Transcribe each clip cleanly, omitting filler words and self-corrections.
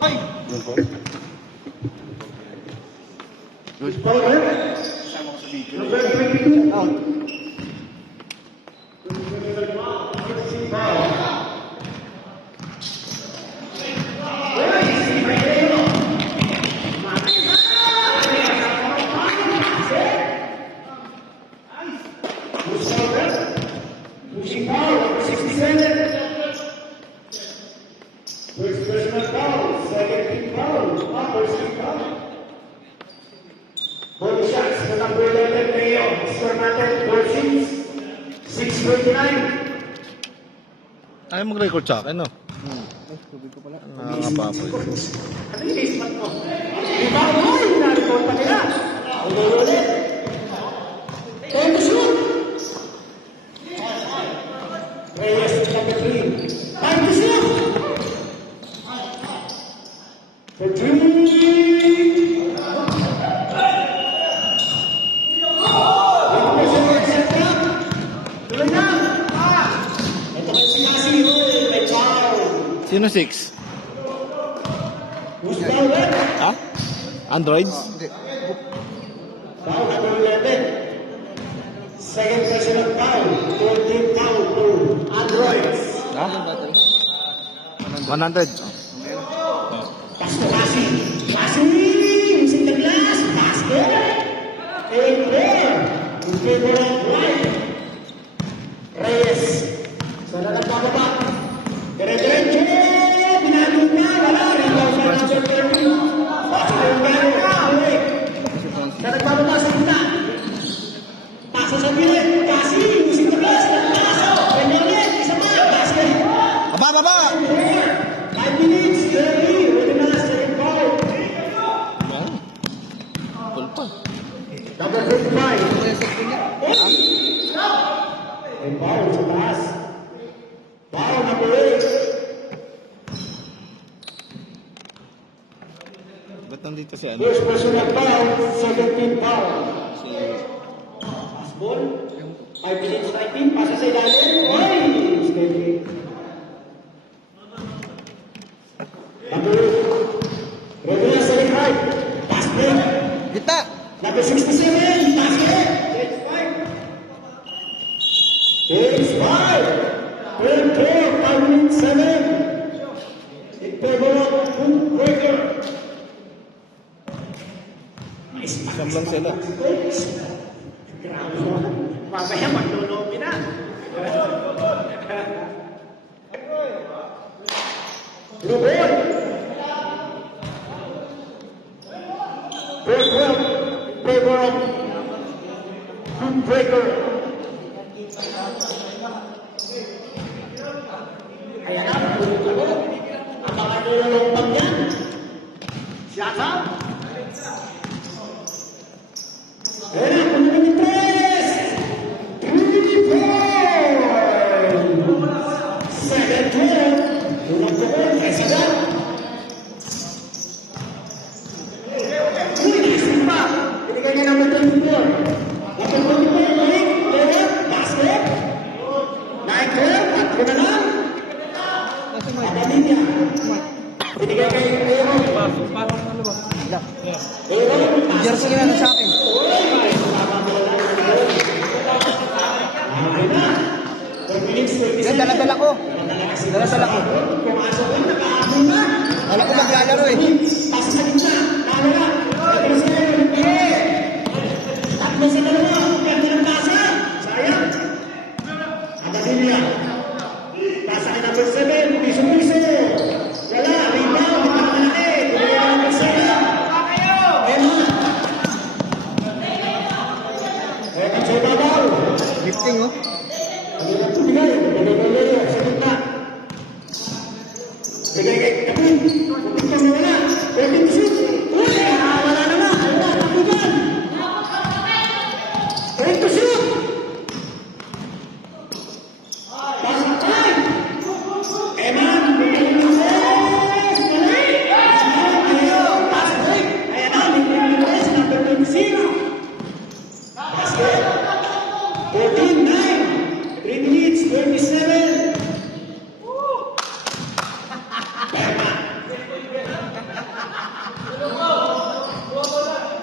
Yun po. Good ball, eh? Kasama ko sa video. Number 22. Out. Pushing foul, 67. First personal foul, second team foul, first team foul. Body shots for number 11 Mayo. Score natin 4 shots. 6:29. Ayaw mag-record sa akin, no? Ay, tubig ko pala. Nakakapapoy. Ano yung basement mo? Diba? Ay, na-record pa nila. Ulit. Time to shoot. Reyes, number 3. Time to shoot. For 3. Sino 6? Who's foul left? Ha? Androids? Hindi. Foul number 11. Second personal foul. 14 foul to Androids. Ha? 100. Pass to Kasi. Kasi! Using the glass. Basket. And there. In favor of White. Reyes. Sana nagpapaba. Dire-diretso. Binatod na. Wala. Rebound na number 30. Basket na. Uwi. Na nagpapaba sa gitna. Paso sa pilit. Kasi. Using the glass. Paso. And ulit. Isa pa. Basket. Baba, baba! 5 minutes. 30. Wala na. Second foul. Pulpa. Number 55. Ano yung second niya? And foul sa taas. Foul number 8. Ba't nandito si ano? First personal foul, second team foul. Pass ball. 5 minutes 19. Pasa sa ilalim. Oy! Steady. Number 8. Ready na sa right. Pass break. Gita! Number 67. Basket. It's 5. 12, 5 minutes 7. In favor of Hoop Breaker. Isang lang sila. Grabe naman. Mamaya maglulubi na. Blue ball. 4-12 in favor of Hoop Breaker. Kaya na, abangan nyo yung lompang yan. Shut up. Ayan, kung naman yung press. 3-4. Second goal. Unang goal, kaysa na. Uy, nasin pa. Binigay niya number 24. Number 24, left, basket. 9-12, at ko na lang. Nasa may... Akademia. Binigay kay Aaron. Aaron, Jersey na sa akin. Yan, dala-dala ko. Dala-dala ko. Wala ko maglalaro eh. Pasok sa gitna. Nawala. Pero sa Aaron. Tatlo sa dalawa. Pwede ng pasa. Sayang. Akademia. Pasa kay number 7. Piso-piso. Wala. Rebound. Malaki. Binigay kay number 7. Emma. Emma sa ibabaw. Lifting oh. Ano na ito bigay? Bigay sa gitna. Bigay kay Kapin. Kapin ka na wala.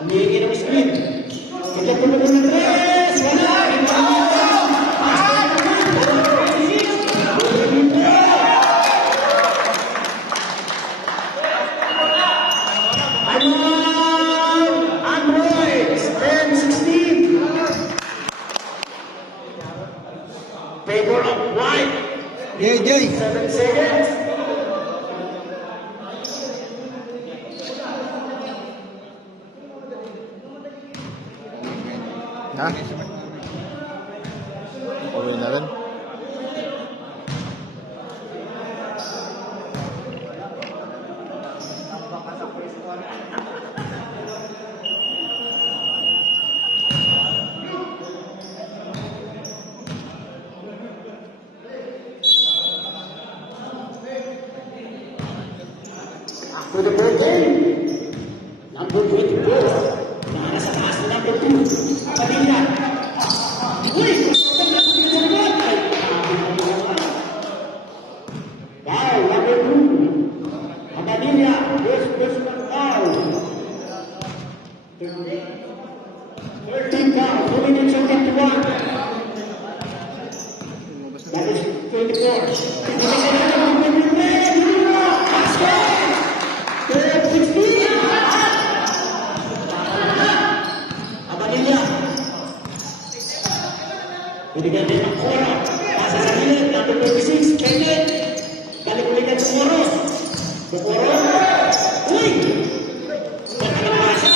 Humihingi ng speed. Ito po na ng tres. Wala. Androids, 10-16. Favor of white. JJ. 7 seconds. Ha? Uwi na rin. For the birthday, number 24, para sa taas na number 2, Manila. Uy! Foul, number 2, Manila, first personal foul. 13 foul, 2 minutes and 51. That is 24. Basket! 16! Abanilla. Binigyan din ng Coro. Pasa sa gilid. Number 26. Kete. Balik-balikan sa Coro. Sa Coro. Uy! Pagkalabasa.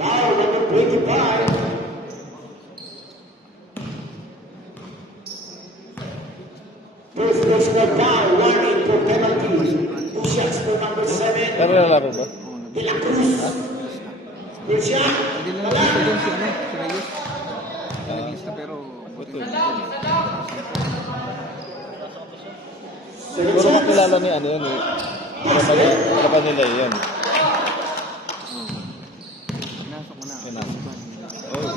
Foul number 25. First personal foul, warning for penalty. 2 shots for number 7. Pero laro ba? De La Cruz. Good shot. Hindi lang gusto doon si ano, si Reyes. Nag-list na pero buti. Second Siguro shot. makilala ni ano yun eh. Para pa nila yun. Pinasok mo na. Pinasok. Oh,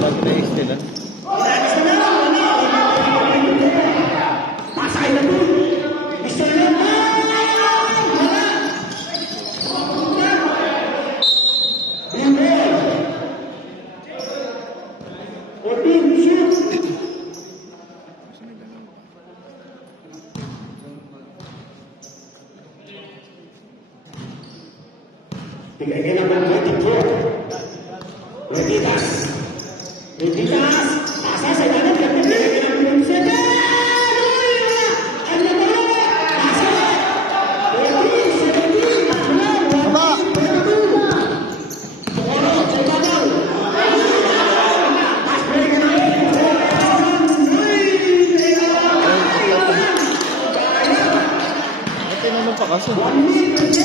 bago na extend ah. Pasay na po. Mr. Lemon. Lemon. 14 shoot. Bigay ka naman 24. Reditas. Reditas. Pasa sa ilalim. Bigay ka naman 27. Ano ba? Pasa. 14, 17. Baba! Tomorrow, sa ibabaw. Pass break ka naman. Ito naman pa kasi. 1 minute.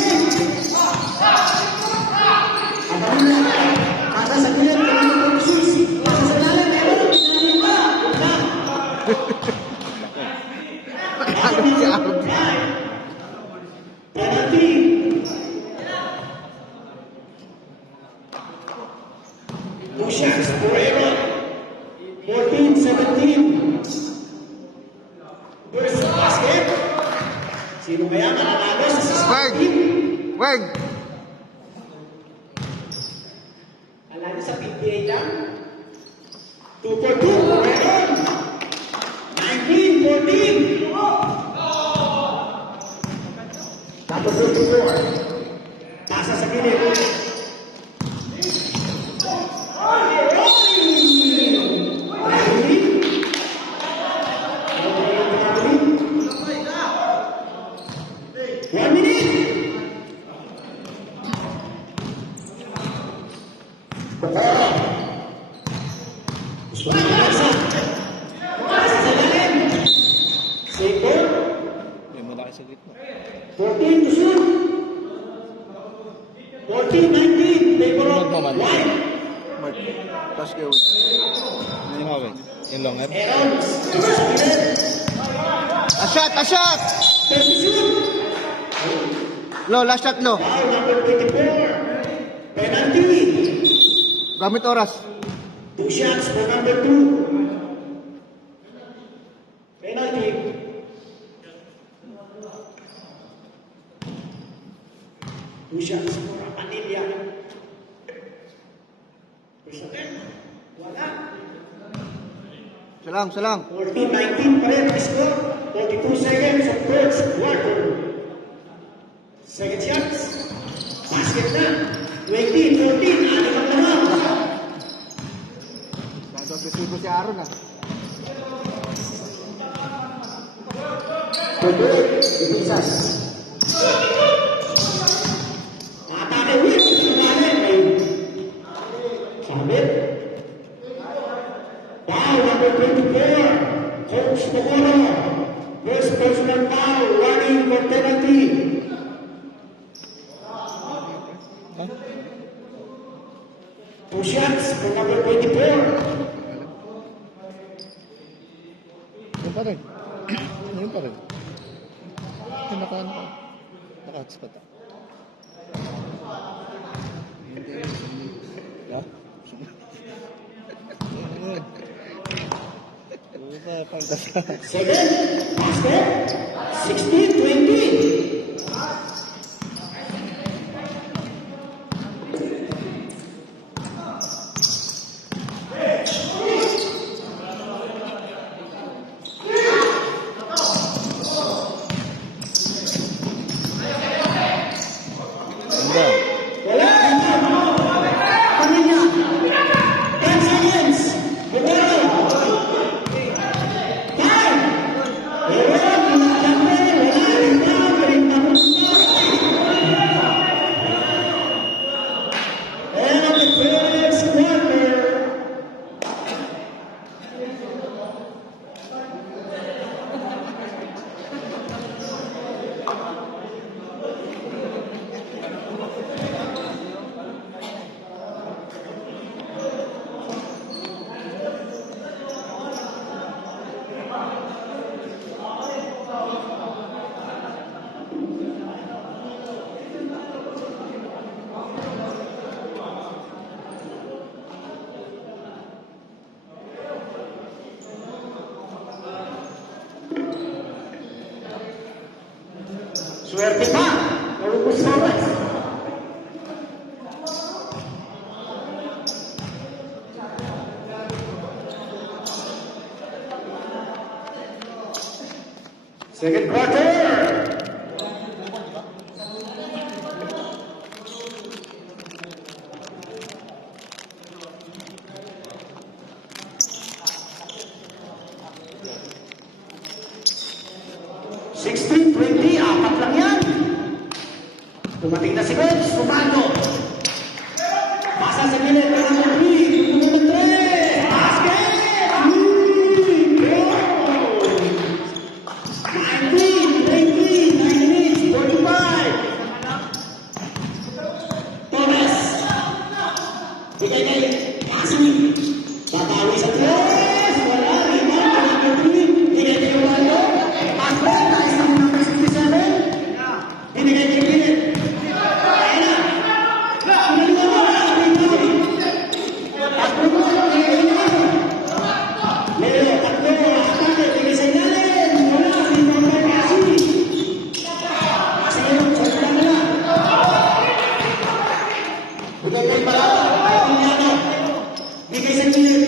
Pasa sa gilid. Number 26. Pasa sa ilalim. Ano si Arab? Penalty. Two shots for Aaron. 14-17. First basket. Sino kaya mananalo sa Wag! team? Wag! Alala sa PTA lang. 2 for 2 for Aaron. 19-14. Number 34. Pasa sa gilid. One minute. Pasa sa ilalim. Safer. May malaki sa gitna. 14 to shoot. 14-19. Favor of Magmamali. White. Mark, pass ka away. Yung okay. Yung longer. Aaron. First minute. A shot! A shot! 10 to shoot. Lo, last shot lo. Foul number 24. Penalty. Gamit oras. 2 shots for number 2. Penalty. 2 shots for Anilya. Personal. Wala. Salang, salang. 14-19 pa rin ang score. 42 seconds of first quarter. Second shots. Basket na. 20-14. Anim ang naman. Masyado agresibo si Aaron ah. Pagbulit. Ipusas. Atake win. Sabit. Foul number 24. Coach Pagoro. First personal foul. Running for penalty. Two shots for number 24. Yun pa rin. Yun pa rin. Yung naka-hotspot. Yeah? Second, basket, 16-20. Ganda. Wala, Pamilya. 10 seconds. Bugaro. 5. And the first quarter. Suerte pa. Marupos Robles. Second quarter. Apat lang yan. Dumating na si Coach, Romano. Pasa sa gilid, number 3. Number 3. Basket! 19, 20, 98, 45. Torres. Bigay kay Pasi. Babawi sa 3. Wala. Rebound, number 3. Bigay kay Romano. Basket, nais na number 67. Binigay kay Pilit. Kaya na. Pinagawa mo na. Takbo mo. Leo, takbo. Atake. Bigay sa ilalim. Wala. Rebound kay Pasi. Pasi yun. Salita na lang. Bigay kay Palao. Bigay sa Pilit.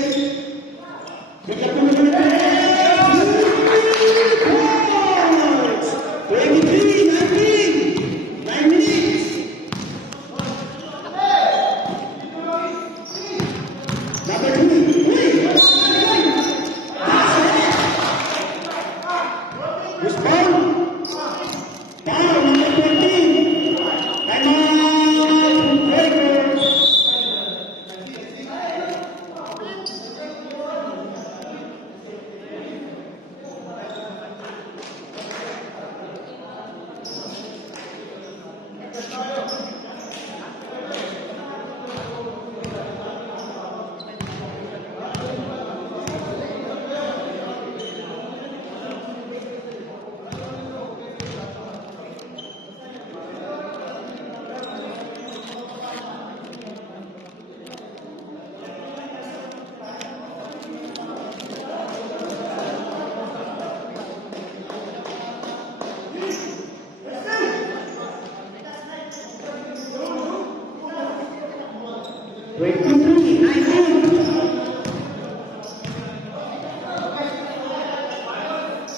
23, 19.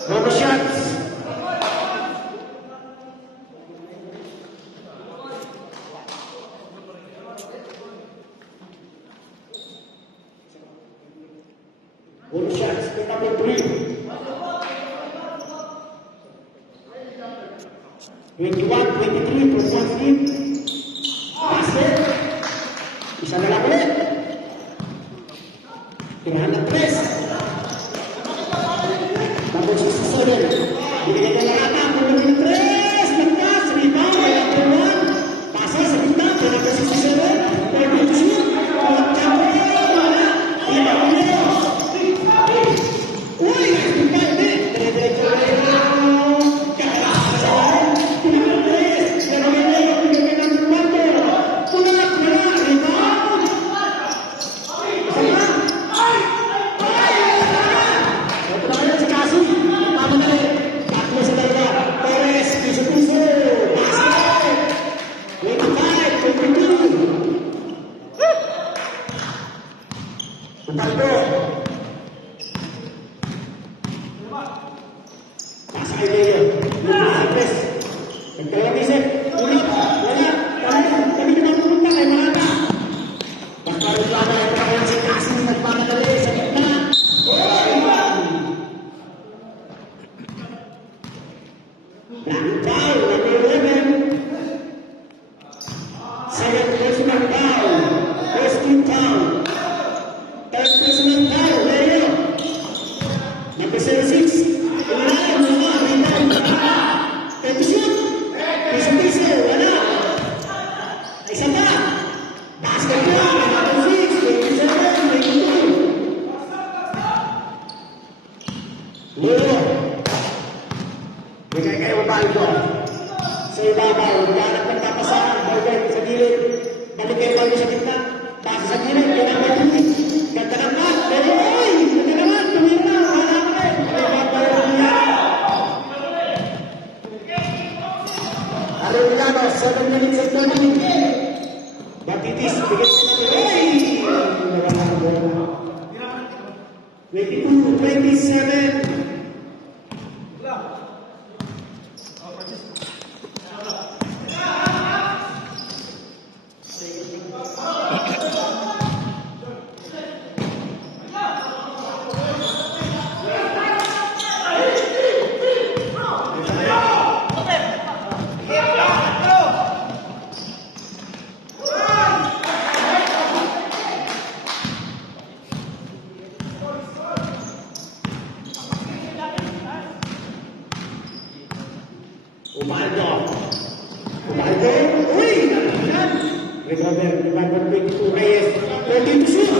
Bonus shots. Bonus shots, pick number 3. 21, 23, plus 1 steam. Basket. Isa na lang ulit. Tirahan ng 3. Number 67. Binigyan na lang ata. Number 3. Nagtas. Rebound. Number 1. Pasa sa gitna. Number 67. Number 2. Uy! Dire-diretso na yun. Kakalasan. Number 3. Pero ngayon, binigyan ng number 4. Tulak na lang. Rebound. Isa na. Ito na kayo sa kaso. Mamadali. Tatlo sa dalawa. Perez. Piso-piso. Basket. 25. 22. Ubaldo. Pasa kay Leo. Lupes. Nagdalawang isip. Ulit. Wala. Kami naman pumunta kay Marata. Pagkaroon lang ay parang si Kasi nagpamadali sa gitna. Black foul, number 11. Second personal foul. First team foul. Third personal foul, Leo. Number 76. Ulan, mga rebound. Pwede shoot. Piso-piso, wala. Isa pa. Basket pa. Number 6. 27, 22. Leo. Bigay kayo Ubaldo. Sa ibabaw, ganap ng papasahan. Morgan sa gilid. Balik kayo Ubaldo sa gitna. Pasa sa gilid. Number 2. Ganda ng mat. Pero oy! Ganda naman. Tumira. Wala ka rin. May babaw ng yan. Arellano, 7 minutes and 20 minutes. Batitis, bigay sa natin. Oy! Nagalaman mo na. 22, 27. Ubaldo. Ubaldo. Uy! Nalaman. Recover. Number 22. Reyes. 22 shoot.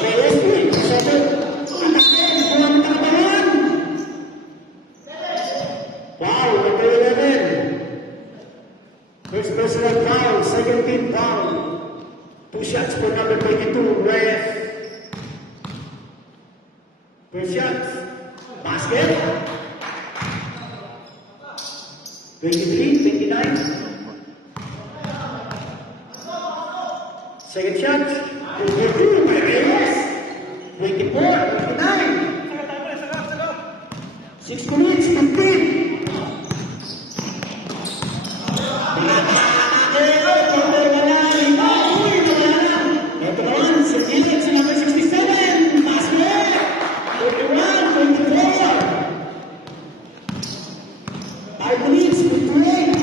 Reyes. Uy. Sabi. Atakin. Kulang ang takabahan. Wow. Number 11. First personal foul. Second team foul. 2 shots for number 22. Reyes. First shots. Basket. 23, 29. Second shot. 22 by Reyes. 24, 29. 6 minutes, 15. Ito naman, si Gillet, si number 67. Basket. 21, 24. 5 minutes, 58.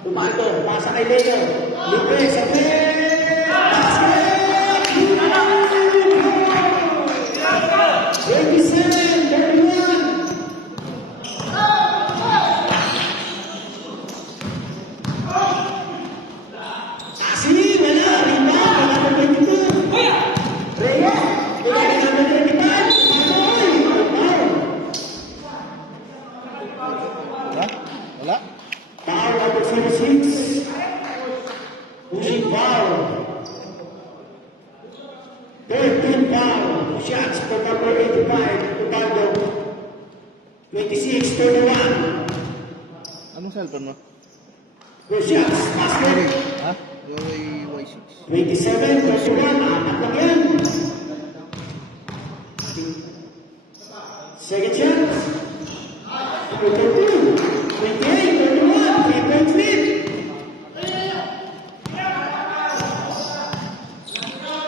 Ubaldo, pasa kay Leo. Libre, sa basket! 27, 31. Kasi, wala. Rebound, number 22. Reyes, number 25. Wala? Wala? Foul number 06. Pushing foul. 13 foul. Shots for number 85. Ubaldo. 26, 31. Anong cellphone mo? Good shots. Basket. Ha? Huawei Y6. 27, 31, apat lang yan. Second chance. 32, 28, 31, 3-point lead.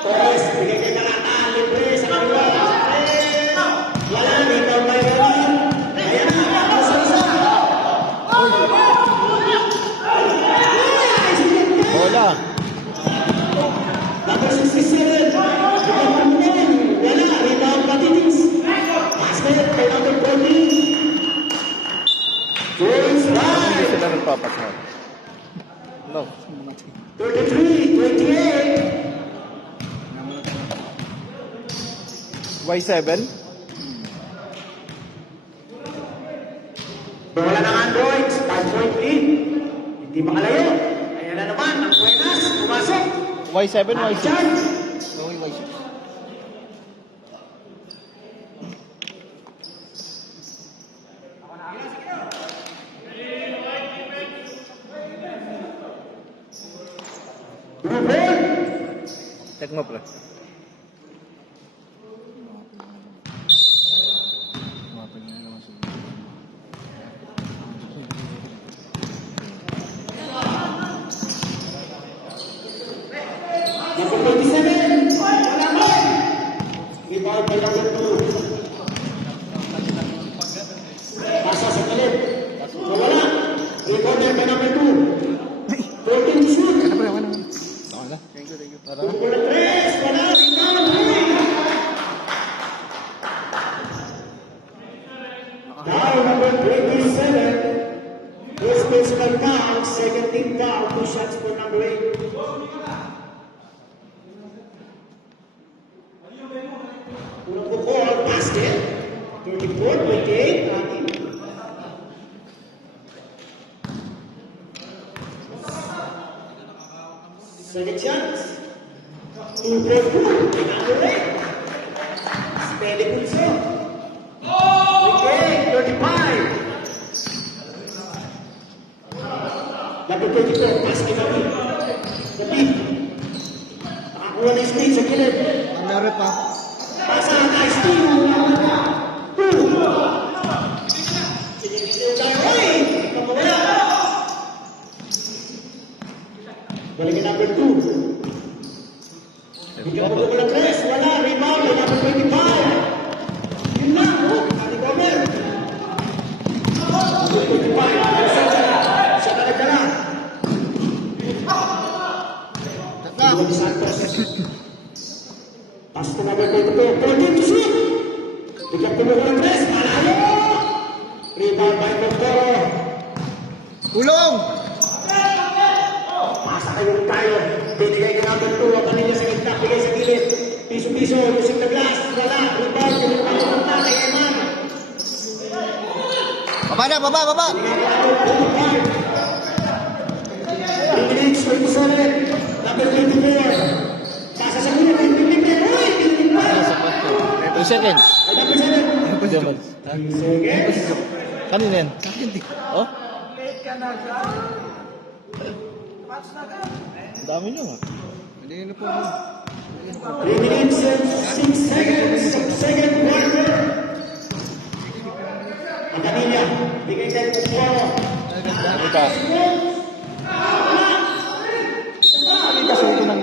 Torres, bigay kay Karata, libre sa kanila. Wala, dito may gawin. Ayan na, isa-isa. Bola. Number 67, wala, rebound Patitis. Basket kay number 14. Jones Hindi right. sila nagpapasal. No. 33, 28. Y7? Bola ng Androids, 5-point lead. Hindi makalayo. Ayan na naman, ang Buenas, pumasok. Y7, Y6. Charge. Huawei Y6. Blue ball. Check mo, pre. Mapin nga naman sa Number 27, wala mo. Rebound by number 2. Pasa sa kilid. Wala. Rebound by number 2. 14 to shoot. Ano pre, ano? Saka na. Thank you, thank you. Tara na. Bola 3, wala. Rebound. Now number 27. First personal count, second team count, 2 shots for number 8. Unang bukol, basket. 34, 28, atin. Second chance. 2 for 2, number 8. Spede Pulso. Okay, 35. Number 24, basket kami. Gabi. Nakakuha na yung screen sa kilid. Ang meron pa. Pasa, nice team. Two. Sinigil tayo. Hoy! Kapawala. Balikin number 2. Bigyan mo ko ng 3. Wala. Rebound. Number 25. Yun lang. Oh, Kali Gomer. Number 25. Siya na nagdala. Iwan Santos. Pass to number 22. 14 to shoot. Bigyan ko mo ng 3. Malayo. Rebound by Montoro. Tulong! Pasa kayo tayo. Binigay ka number 2. Ang kanila sa gitna. Bigay sa gilid. Piso-piso. Using the glass. Wala. Rebound. Rebound. Rebound. Kay Eman. Baba na, baba, baba! 3 minutes. 27. Number 24. Pasa sa gilid. Pinipin. Uy! Pinipin pa. 2 seconds. Ay, number 7. Diamond. Seconds. Kanina yan. Oh? Ang dami nyo nga. Hindi na po. 3 minutes and 6 seconds. Second quarter. Ang kanila. Bigay tayo ng Montoro. Ika. Hindi kasi ito ng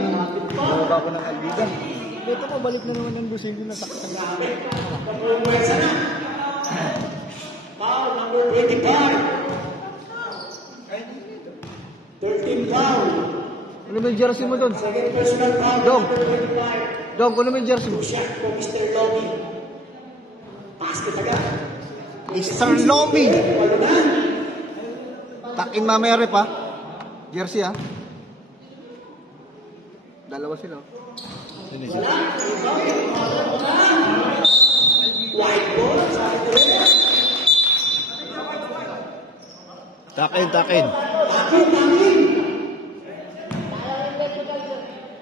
baba ko ng albigan. Ito mo, balik na naman ng Busilio na saktan. Foul number 25. 13 foul. Ano ba yung jersey mo doon? Second personal foul. Dong. Number 25. Dong, kuno mo yung jersey mo. Shot for Mr. Lomi. Basket agad. Mr. Lomi! Walo na. Takin mamaya rep ha. Jersey ha. Dalawa sila. Yun isa. White ball. Sabi ko rin. Takin, takin. Takin, takin.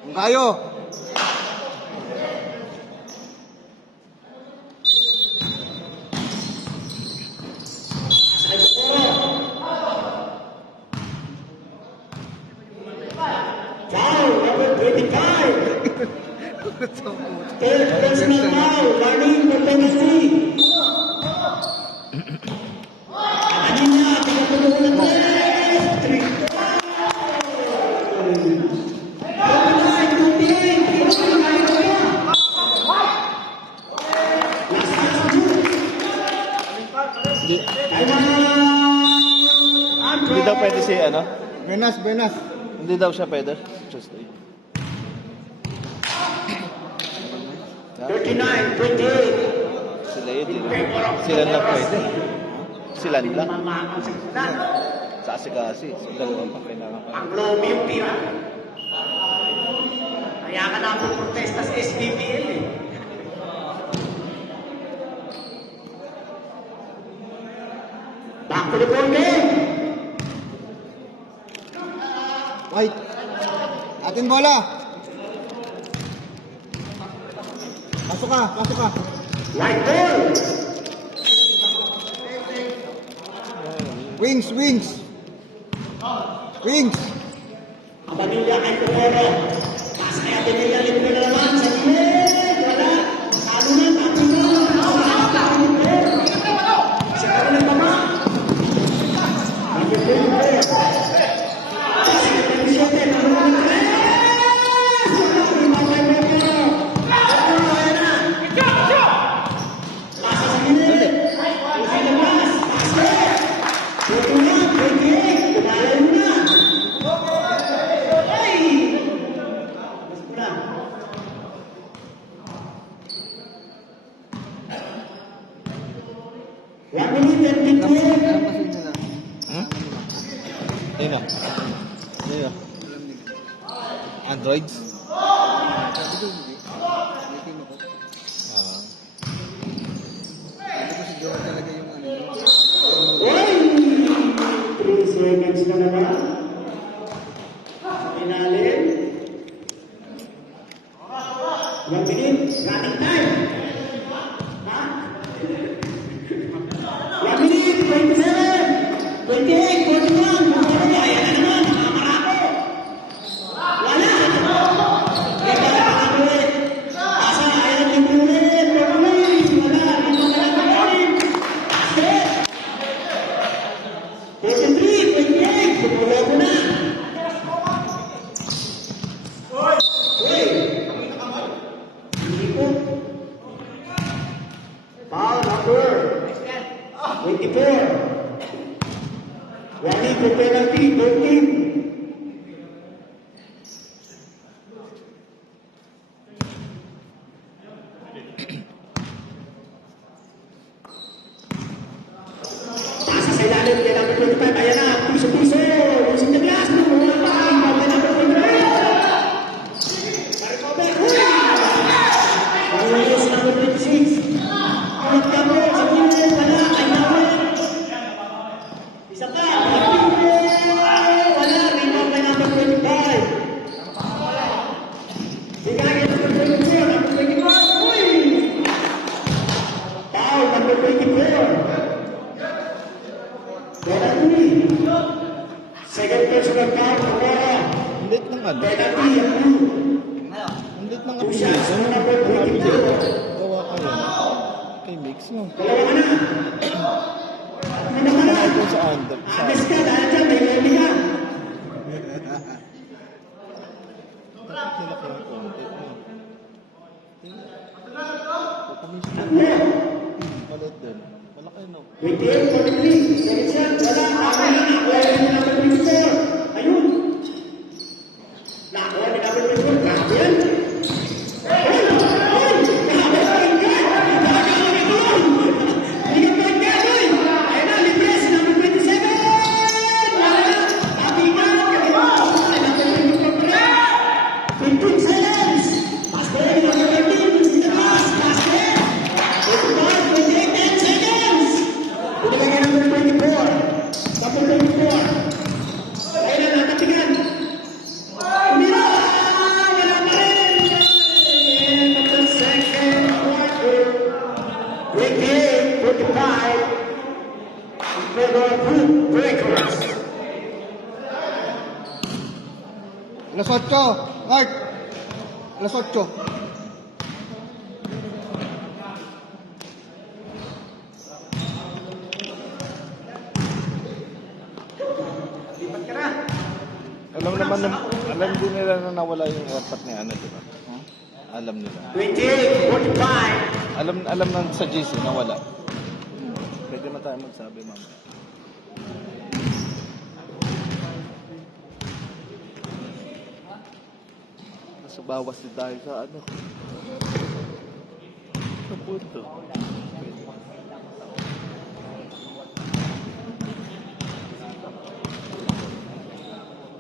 Kung kayo. Sabi ko. 25. Third personal foul, warning for penalty. Kanina, pinatulungan ng three. Hindi daw pwede si ano? Benas, Benas. Hindi daw siya pwede. Tuesday. 39-28. Sila yun, di ba? Sila lang pwede. Sila lang. Sa kasi. So, dalawang pa kailangan pa. Ang lobby yung tira. Kaya ka na protesta sa SBPL eh. Back to the ball game. White. Ating bola. Pasok ka, pasok ka. White ball. Wings, wings. Wings. Ang pamilya kay Kumoro. Kasi kaya pinila libre na naman sa gilid. Wala. Salo na, tapos na. Kasi kaya na tama. Ang gilid mo. Kasi kaya na siya. Naman na tres. Wala. Ibang kay Kumoro. Wala na. Pasa sa gilid. Usin na mas. Pasa. 21, 28. Kumalayo na. One minute and 15. Ayun na. Ayun na. Androids? Ah. Oy! 3 seconds na naman. Sa ilalim. 1 minute. Running time. Ha? 1 minute, 27, 28, 41. Ayan na naman. Nakamarako. Wala. Ika na ulit. Asa, ayan ang ulit. Ulit. Wala. Ito na lang ulit. Basket. 43, 28. Tumulo ko na. Uy. Hindi ko. Foul number 24. Wali ko penalty, 13. Pasa sa ilalim, kailangan 25. Ayan na, puso-puso. Using the glass. Wala pa. Bawal na po 25. Maricober. Reyes, number 26. Ulit ka mo. Sa gilid. Wala. Ay naman. Isa pa. Wala. Rebound kay number 25. Bigay number 24. Number 24. Uy! Foul, number 24. Penalty. Second personal foul. Kumara. Ang lit ng ano? Penalty. Ang blue. Ang lit ng Two shots. application. Number 24. Gawa ka rin. Kay Mix mo. Dalawa ka na. Ano ka na? Ito sa under. Sa Ames ka, dahil dyan, may lobby ka. dapat nila kaya konti. Ano? Malit din. Malaki no. 28, 43, 7 shots, wala. Amin na, nakuha rin yung number 24. Ayun. Nakuha ni number 24. Grabe yan. Ayun! Ayun! Grabe, point guard! Nakakawin ako yun! Hindi ka point guard, ayun! Ayun na, libre si number 27! Wala na! Sabi ka, kanina mo, ay number 24. 15 seconds! Basket, number 13, in the pass, basket! 25, 28, 10 seconds! Pinilagay number 24. Number 24. Ayun na, nakatigan. Hindi na! Wala pa rin! End of the second quarter. 28, 45. In favor of Hoop Breakers. Alas 8. Mark. Alas 8. Alam naman, alam din nila na nawala yung airpot ni Ana, di ba? Alam nila. 28-45. Alam na sa GC, nawala. Pwede na tayo magsabi, mama. Nasa bawas din tayo sa ano. Sa punto.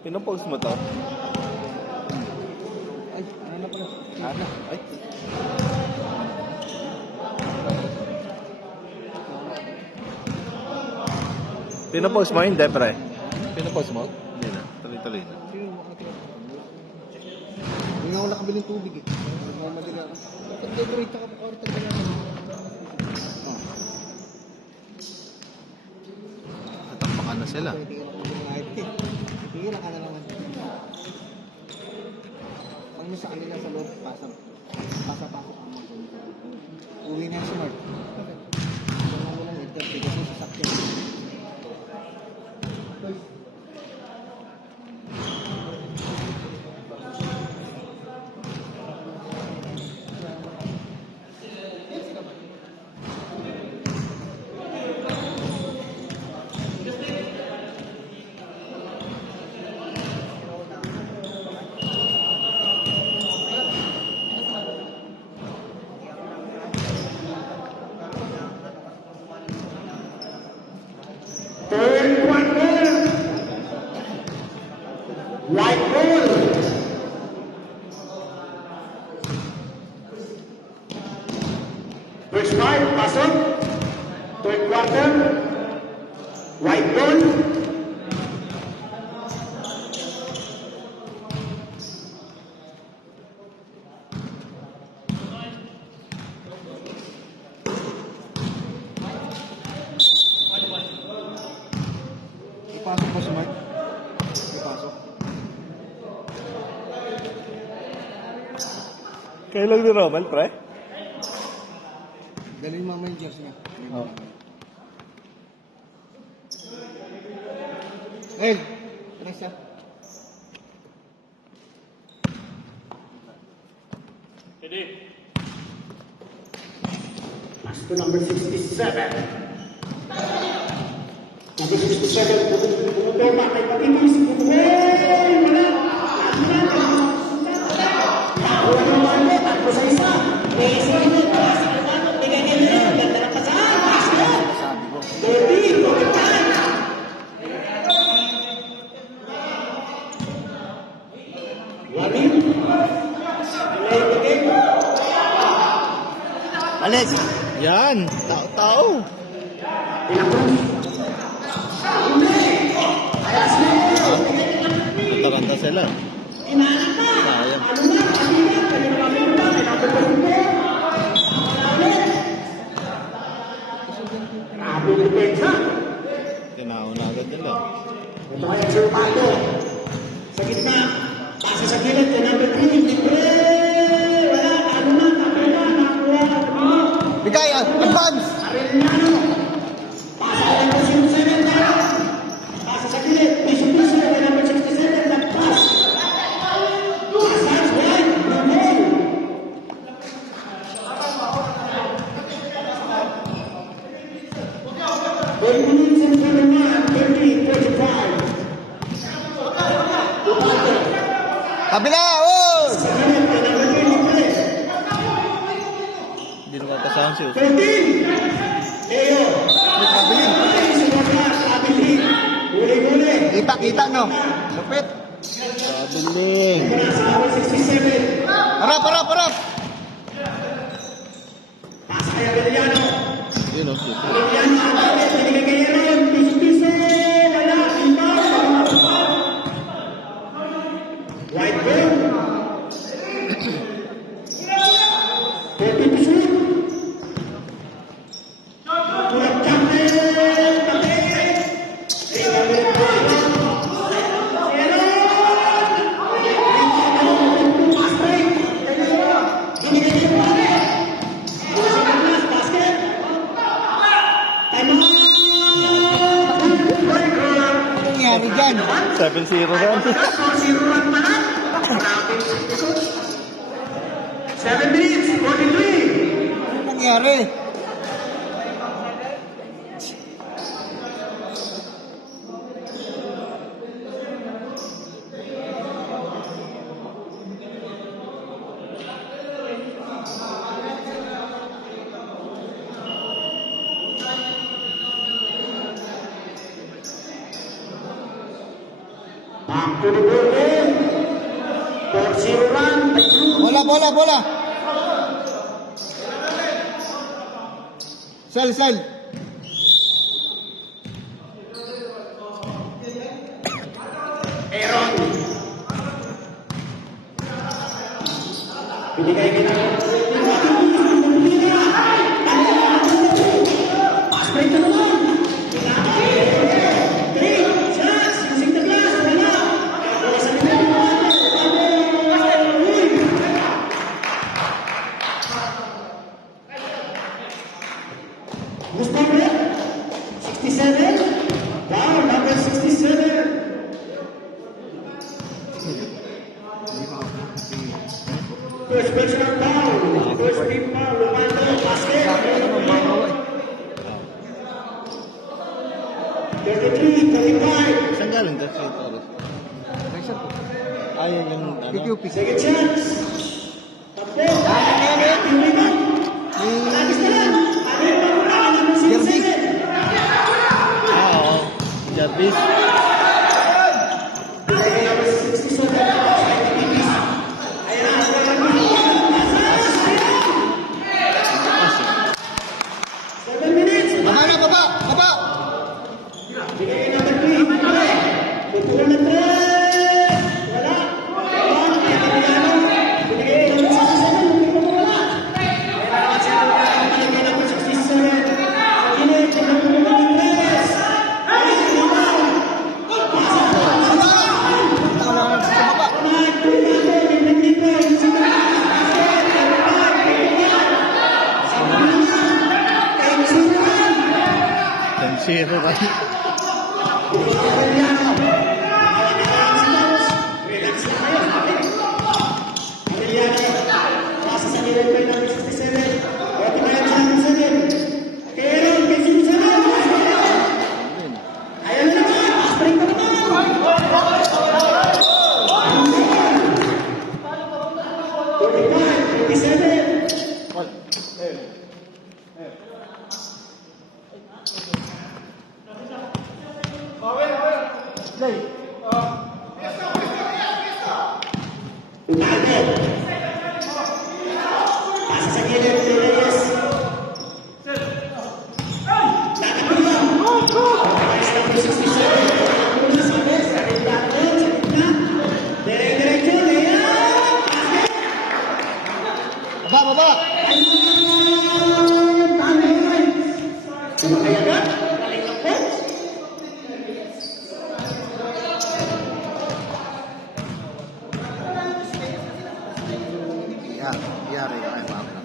Pinopost mo to? Ay, ano na pala? Ana? Ay. Pinopost mo? Hindi, pre. Pinopost mo? Hindi na. Tuloy-tuloy na. Hindi nga ako nakabili ng tubig eh. Nagmamadali ako. Nag-decorate ka pa orta ka lang. Tatakpakan na sila. Pwede ka na kung kahit eh. Pipira ka na naman. Pag mo sa kanila sa loob, pasapasok ka mo. Uwi na yung smart. Kung mo lang ito, tigas mo sa sakyan. Third quarter. White ball. First five, pasok. Third quarter. White ball. Ipasok pa smart. Ipasok. Kailan ni Roman, pre? Dalhin mama yung jersey niya. Oo. El! Ano siya? Pass to number 67. Number 67, pumutoma kay Patitis. Hey! Wala! Wala naman ulit. Tatlo sa isa. Messi ulit. Pass. Bigay nila. Ganda ng pasahan. Pass na. Sabi ko. 30, 45. Warin. Delay the game. Alex! Yan! Tao-tao! Kanta-kanta sila. Sayang. Grabe yung depensa. Tinaw na agad nila. Ito kaya si Romato. Sa gitna. Pasa sa gilid kay number 3. Libre. Wala. Ano na. Kapila. Nakuha. Bigay! Advance! Arellano. Pasa kay number 67. Pasa sa gilid. Piso-piso kay number 67. Nagpas. Pasas. Right. No goal. Minutes and 31. 30-35. Kabila! Oh! Sa gilid kay number 3. Libre. Hindi naman kasama si Uso. 13. Leo. Kabiling! Kita, no? Lupit! Kabiling! Harap, harap, harap! Yun o, si Uso. White ball. 30 to shoot. Tulak champion. 7-0 rin. 4-0 run pa lang. Grabe si Coach. 7 minutes, 43. Ano nangyari? Back to the building. 4-0 run by Cruz. Bola, bola, bola. Sel, sel. Aaron. Binigay kita. Pass break na naman. Three shots using the glass. Wala. Wala sa likod ng mga Gusto mo? 67. Wow, number 67. First personal foul. First team foul. Romano, basket. 33, 35. Saan galing ka? Sa Torres. Pressure po. Ay, yung ano? QQP. Second chance. Tapo. Lagis na lang. Jervis. Oo. Jarvis. Binigay number 67. Ayan na. 7 minutes. Baba na, baba, baba. Binigay number 3. Tutulan ng 3. Wala. Wala. Kaya Capillano. Binigay number 67. Hindi mo wala. Kaya naman si Capillano. Binigay number 67. Sa gilid. Tignan mo naman ng 3. Ay, rebound. Pasa. Baba. Punta ka na sa baba. Kumain. Tumato. Libre-libre. Using the glass. Basket. Rebound. Rebound. Sa kanila. 8-0 run. 10-0 ka. Capillano. Relax lang kayo. Capillano. Pasa sa gilid kay number 67. Pwede na yan sa number 7. Pero, kay 67. Ayaw na naman. Pass break na naman. 45, 57. Unago. Pasa sa gilid kay Reyes. Tatakbo. Vice number 67. Una sa bes. Sa gitna. Sa gitna. Dire-diretso. Layup. Basket. Baba, baba. Ayun. Sumakay agad. Galing ng coach. Yari ka kay Pablo.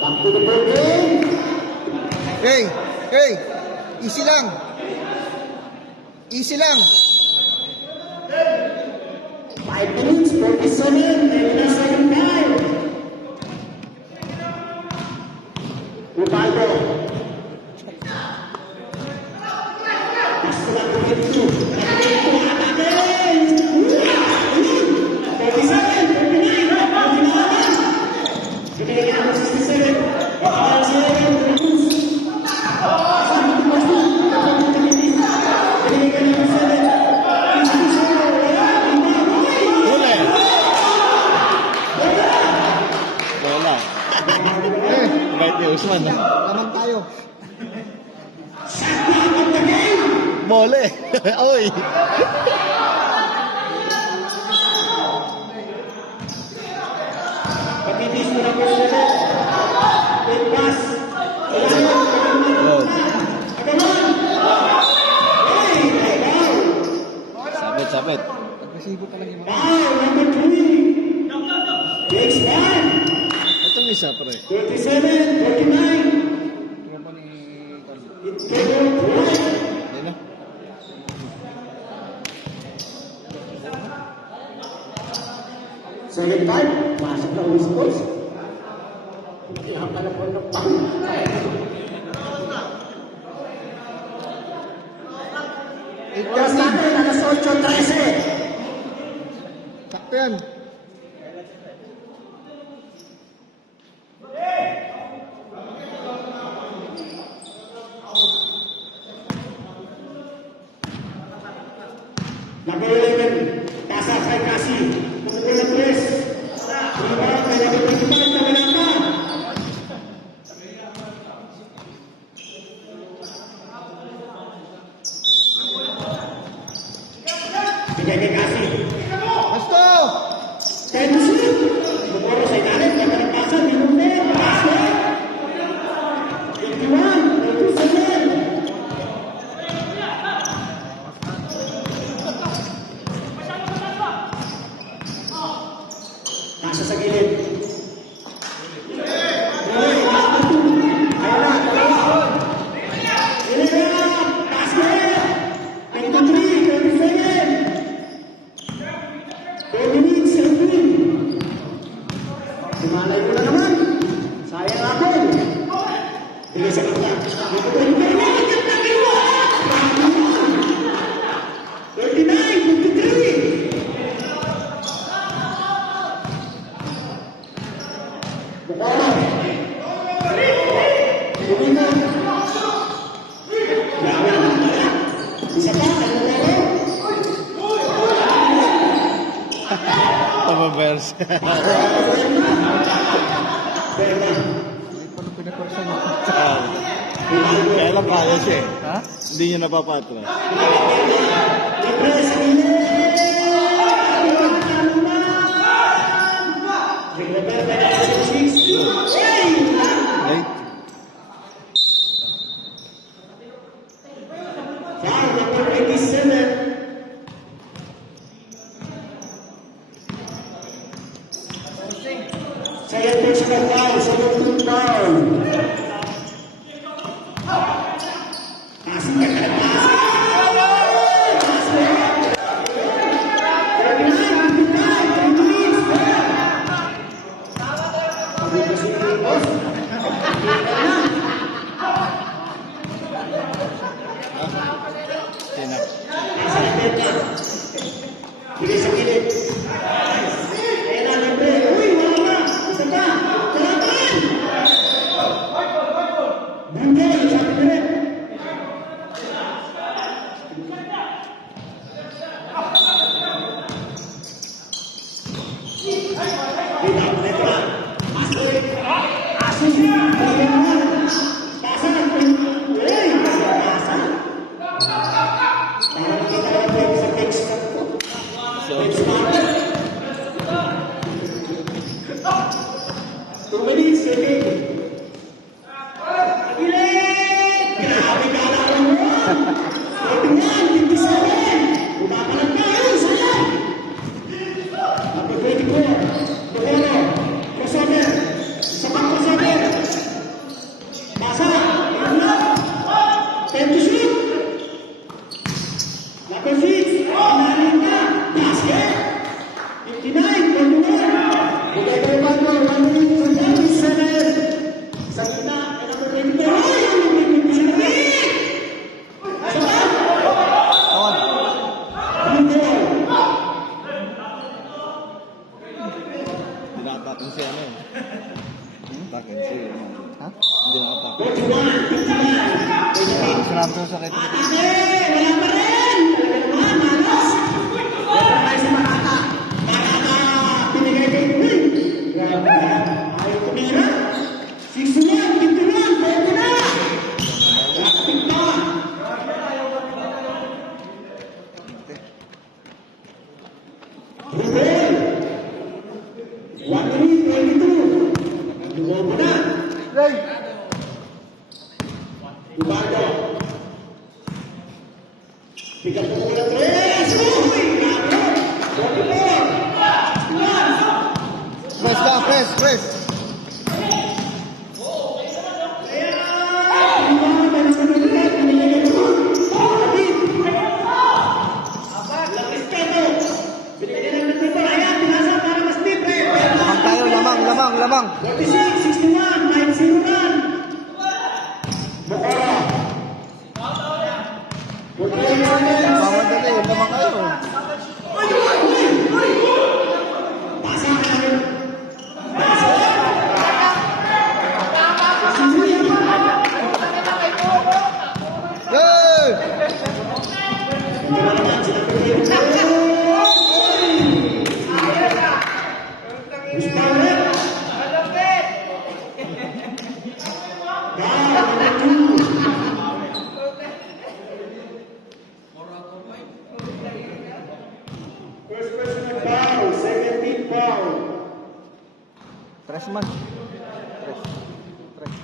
Back to the building. Hey, hey. Easy lang. Easy lang. 5 minutes, 47. Maybe na second time. Ubaldo. Gusto lang po ito. Ito atake. 47, 49. Binigay niya ang 67. Bawal siya yung Cruz. Binigay niya ang 7. Huli. Bola. Eh, Kahit ni Usman. laman tayo. Mole. Oy. Pagkitis mo na po sila. Big pass. Good. Agaman. Hey, hey, wow. Sabit, sabit. Agresibo talaga yung mga. Foul number 3. Takes one. Itong isa, pre. 37, 49. Grupo ni Carlo. It favored White. Yan na. Second time, masok na ulis boys. Kailangan pala po ng pang. Oras natin, alas 8:13. Sakto yan. Number 11, pasa kay Kasi. Number 3, rebound kay number 25 na Malata. Bigay kay Kasi. Basto! 10 to shoot. Bumoro sa ilalim, ganda ng pasa, Minumbe, basket. 51, 37. Nasa sa gilid. Roy, ayun na, dalawa. Ilera, basket. 23, 27. 4 minutes, 17. Sumalay mo na naman. Sayang natin. Bigay sa kanta. Dito ko yung ganda. Ganda ginawa. 39, 53. Bukara. Domingo. Grabe naman. Isa pa, kay Bukara. Tama, Bears. Berna. Hindi pa nung pinapursa niya. Kaya lang kaya siya eh. Ha? Hindi niya napapatras. Libre sa gilid. Recover by number 6. Right? Foul number 87. Second personal foul, second foul. Pasok ka na, pasok. Pasok. 39, 55, 3 minutes. Pagkakos yung boss. Sina. Nasa likod na. Bigay sa gilid. Ayan na, libre. Uy, wala na. Isa pa. Kalaban. Bunday, sabi ko rin. Rebound, letra. Asik. Asik. Bagaimana? Pasa. Uy, pasa. Para kita dapat sa text. So, Text marker. 2 minutes, okay. Aguilera! Grabe ka na ako mo! 41, 57! Bumapalag na yun, sayang! Number 24, Bukoro, crossover, sabang crossover. Basa, Irna, 10 to shoot. Number 6, Analin na, basket. 59, 21. Bugay kayo ba ito? 1 minute, 27. Sa gitna, ay number 24. Ay, ang number 27. Sa ba? Tawag. Blue ball. pinakapakin siya ano eh. Takin siya. Ha? Hindi makapakin. 41, 59. Sinabi ko sa kanya. Atake! Wala pa rin! Talaga naman, malas! Wala tayo sa Makata. Makata! Pinigay kay Queen! Grabe na. Ayaw tumira. 61, 51, pwede na! Lapit na! Rubel! 1 minute, 22. Lumobo na. Ray! Ubaldo. Pick up po na 3. Uy! Grabe! 44. 61. Press ka, press, press! man. Tres. Tres.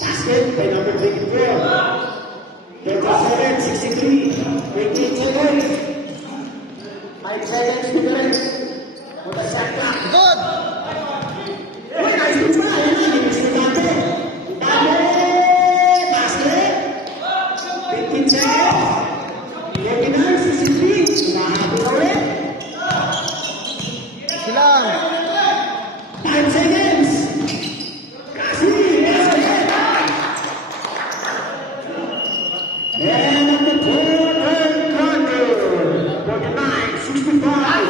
Basket by number 24. 37, 63. 28 seconds. 5 seconds to the rest. Put a shot clock. Good! Uy, nice moves na. Ayan na, linis na dati. Basket. 15 seconds. 29, 63. Nahabol na ulit. Silang! 5 seconds. Kasi, basket. And at the third quarter, 49, 65.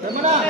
Tama na!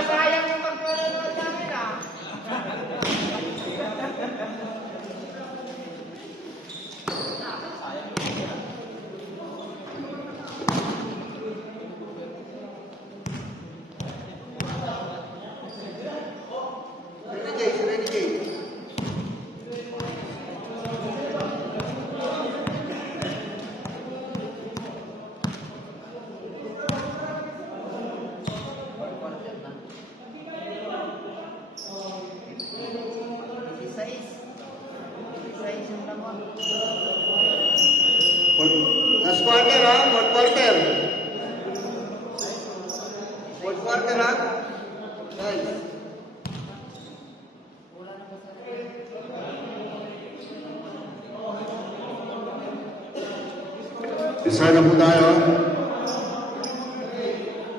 Last quarter ha, fourth quarter. Fourth quarter ha. Guys. Decide na po tayo.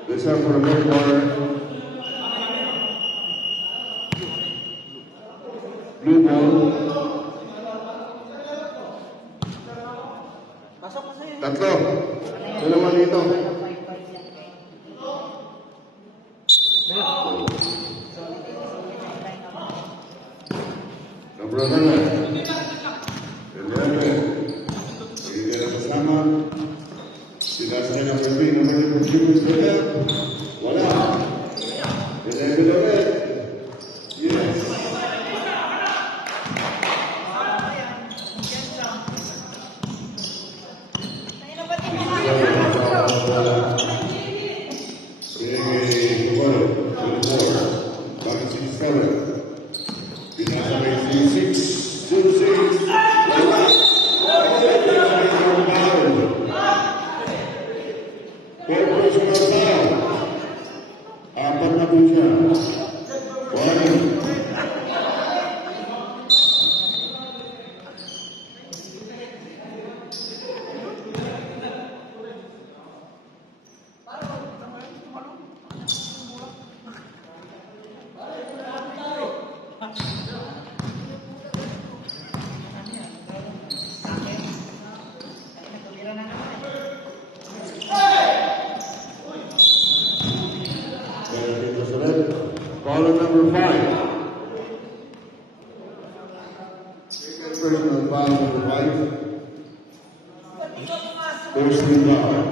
Decide for the middle corner. Blue ball. Pasok ka sa'yo. Tatlo. Ito naman dito. Number 11. 11. Sige na kasama. Sinasa na number 3. Number 3. Wala. 11 ulit. Yes. Caller number 5. Personal foul number 5. Personal foul.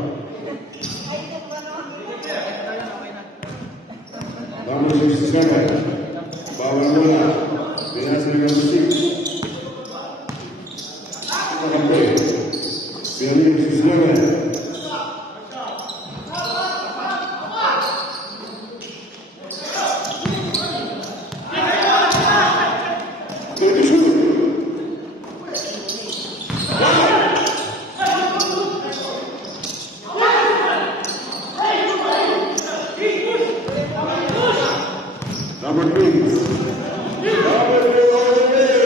Number 67. Bawal mula. Binas na number 6. Number 8. Billy 67. Number 3. Number 3 all the way.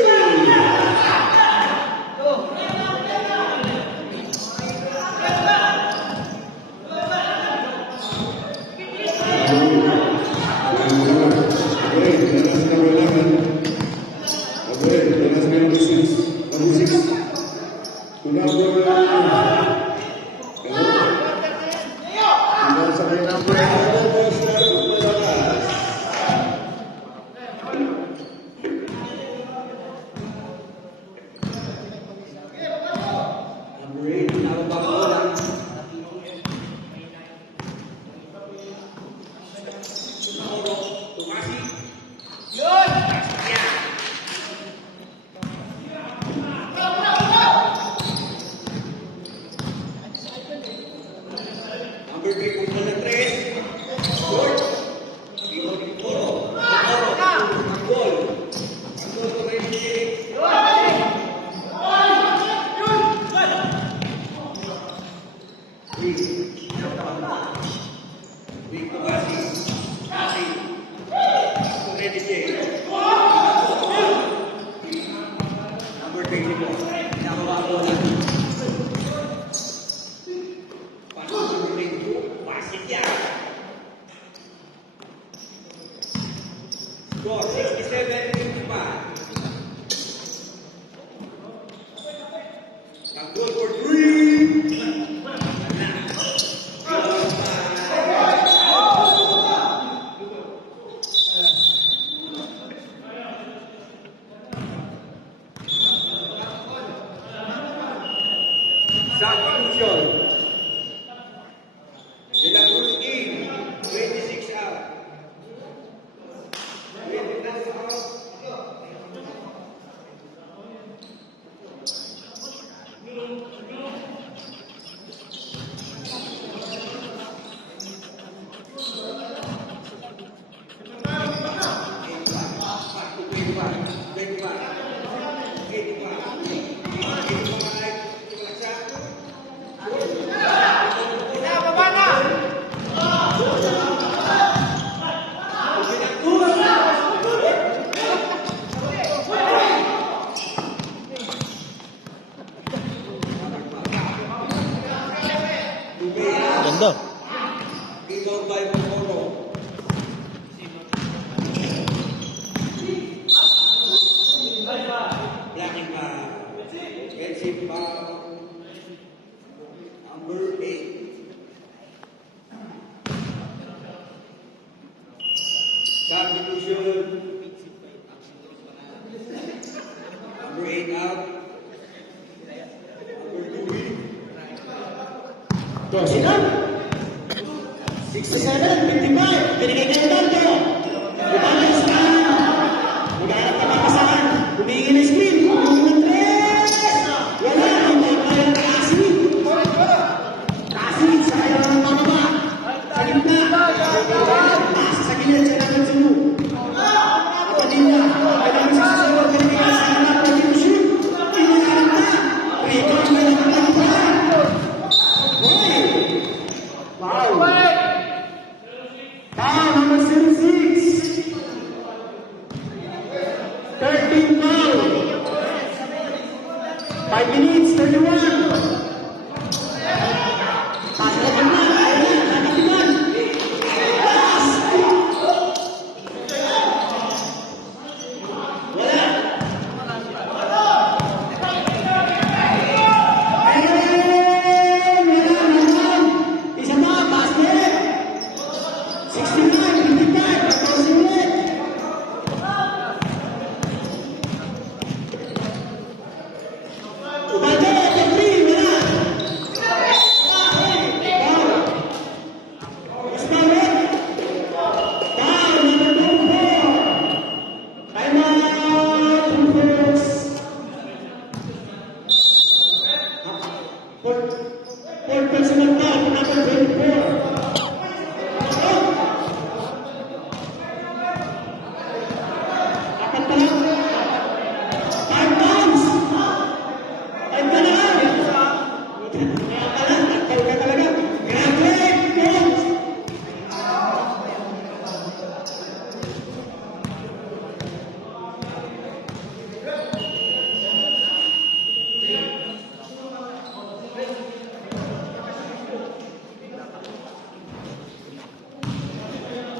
Tanggol for three. Substitution. De La Cruz in. 26 out. 26 out. Ganda. Ikaw tayo ng photo. Blocking pa. Exit pa. Number 8. Substitution. Number 8 out. Number 2 in. Tuh, sila. 67, 55. Binigay kayo tanto. Bumalik sa kanan. Maghanap ka papasahan. Humingi ng screen. Humingi ng tres. Wala. Hindi kaya ng Kasi. Kasi, sa kayo ng pababa. Sa gitna. Taas sa gilid. Siya naman sino. Kapadilla. Kailangan sa sasawa. Binigay ka sa kanan. Pwede mo shoot. Hinahanap na. Rito. Hinahanap na. Wow. Number 06. 13 foul. 5 minutes, 31. Pasok na. Nakatiman. Pass. Wala. Isa pa, basket. 69, 55, 14 ulit. Ubalde, 3, wala. Mas na ulit. Down, number 24. Time out, 2 fours. Four personal foul, number 24. Apat pa lang. 5 pounds. 5 ka na lang. Kaya pala, nagtaw ka talaga. Graduate, pounds.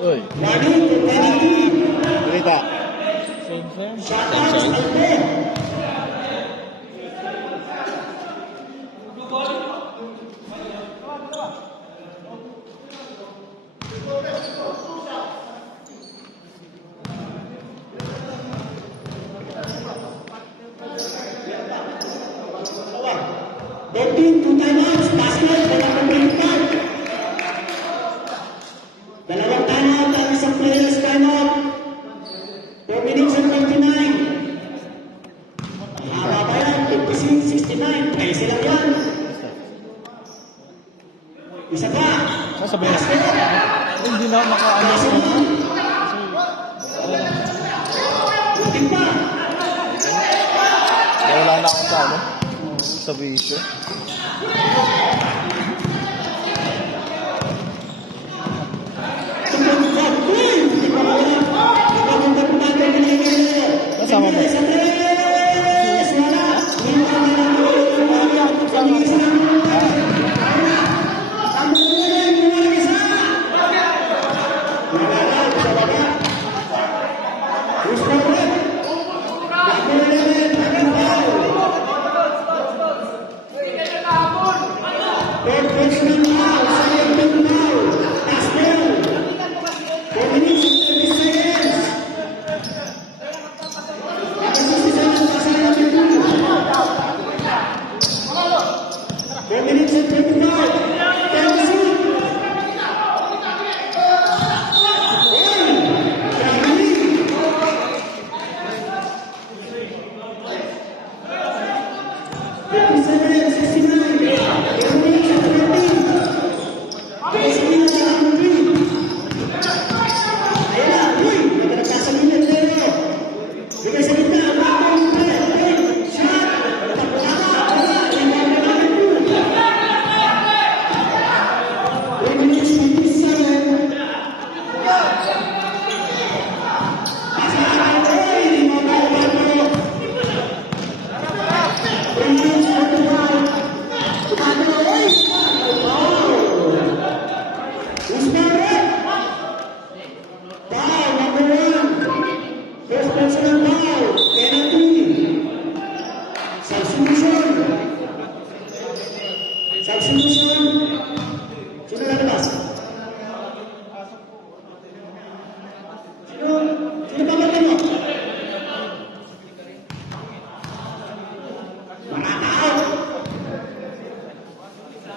Uy, Warning to 23. balita. Shutouts, Alpe. Betting, 2 timeouts, basket, dalawang 25. Dalawang timeout, ang isang players timeout. 4 minutes and 29. Haba pa yan, 56, 69. Ay, sila yan. Isa pa. Sasabihin Basket. hindi na makaano. Basket na. Buting pa. Wala na akong talo. Sa bisyo. Kasama mo. Third personal foul. Second team foul. Pass ball. 4 minutes and 30 seconds. Number 67, pasang number 2. 4 minutes and 25. 10 to shoot.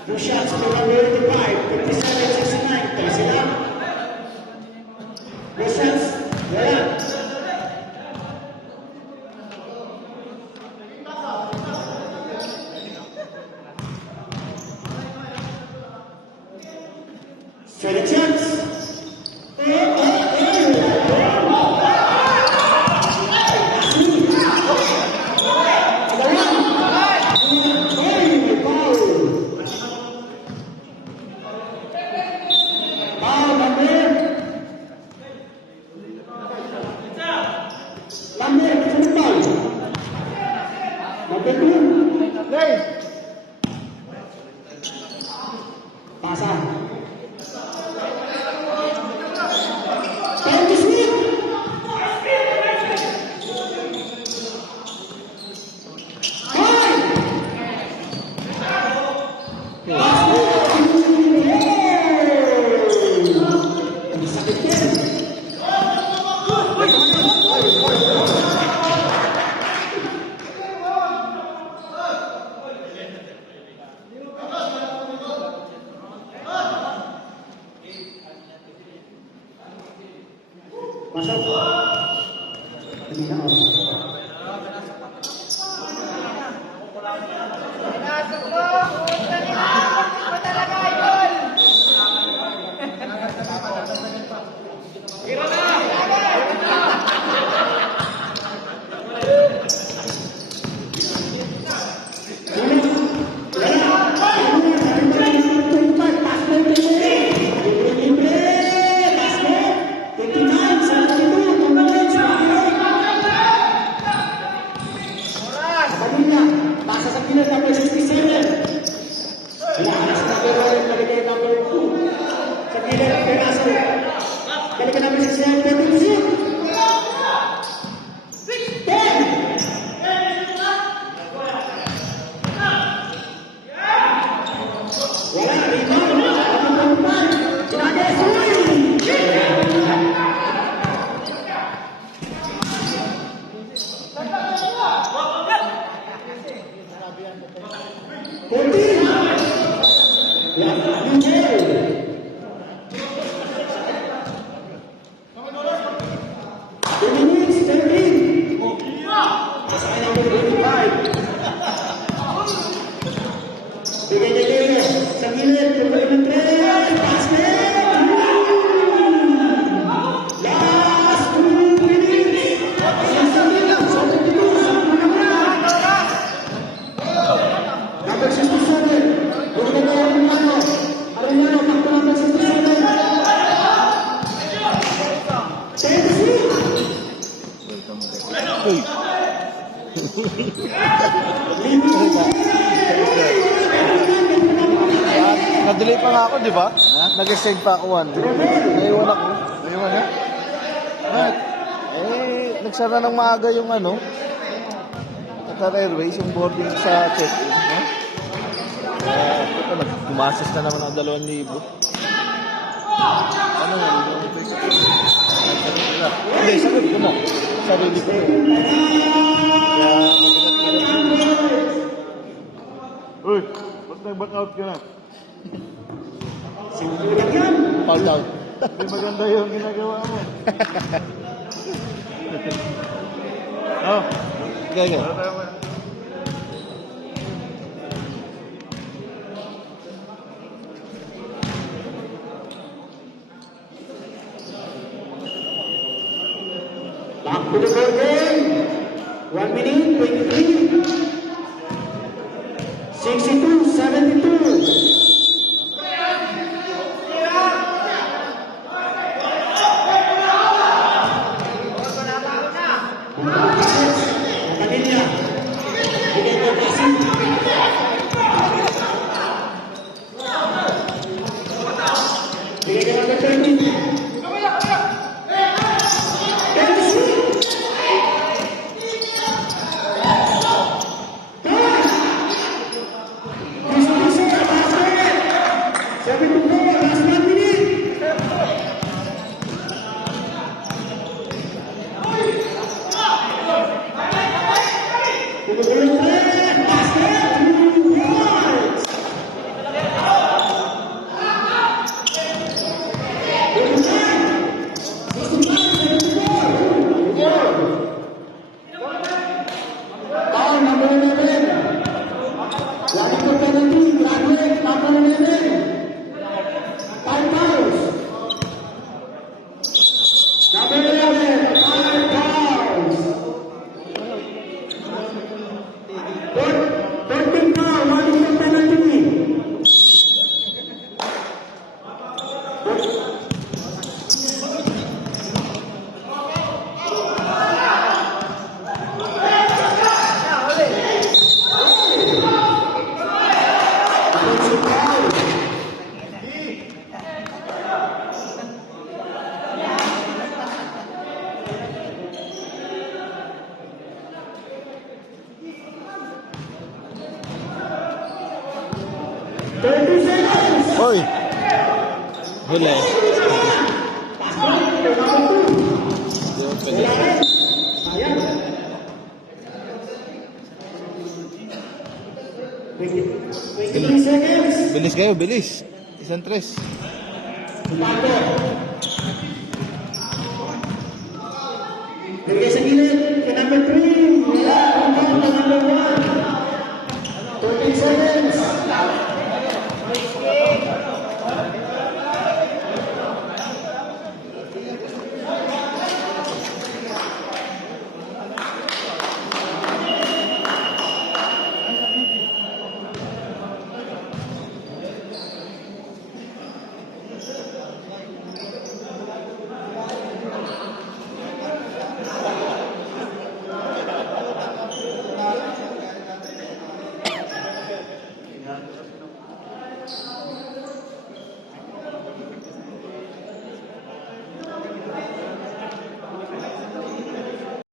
Two shots to number 85, 57, 69. Tayo sila. Two shots. Wala. Second chance. Pasa. Time to shoot. Masuk. Pasa sa pinag number 67. Lakas na pero balikan number 2. Sa pinag ng peraso. Balikan number 67. Pwede mo siya. 10. Wala. Rebound. Ginagay. Nag-delay pa nga ako, di ba? Nag-extend pa ako one. Naiwan ako. Naiwan ha? Bakit? Nagsara ng maaga yung Qatar Airways, yung boarding sa check-in. Ito, gumastos na naman ang 2,000. Ano nga, hindi, sagot ko na. Sarili ko. Kaya mabigat-bigat. Uy, ba't nag-back out ka na? Sinulat yan. Foul out. Hindi maganda yung ginagawa mo. Oh, okay. Back to the ball game. 1 minute, 23. 62-72. Nakanilya. Bigay ko kasi. Bigay ko ng 30. Hoy! Huli. Bilis kayo, bilis. Isang tres. Bigay sa gilid, kay number 3. Wala, ang number 1.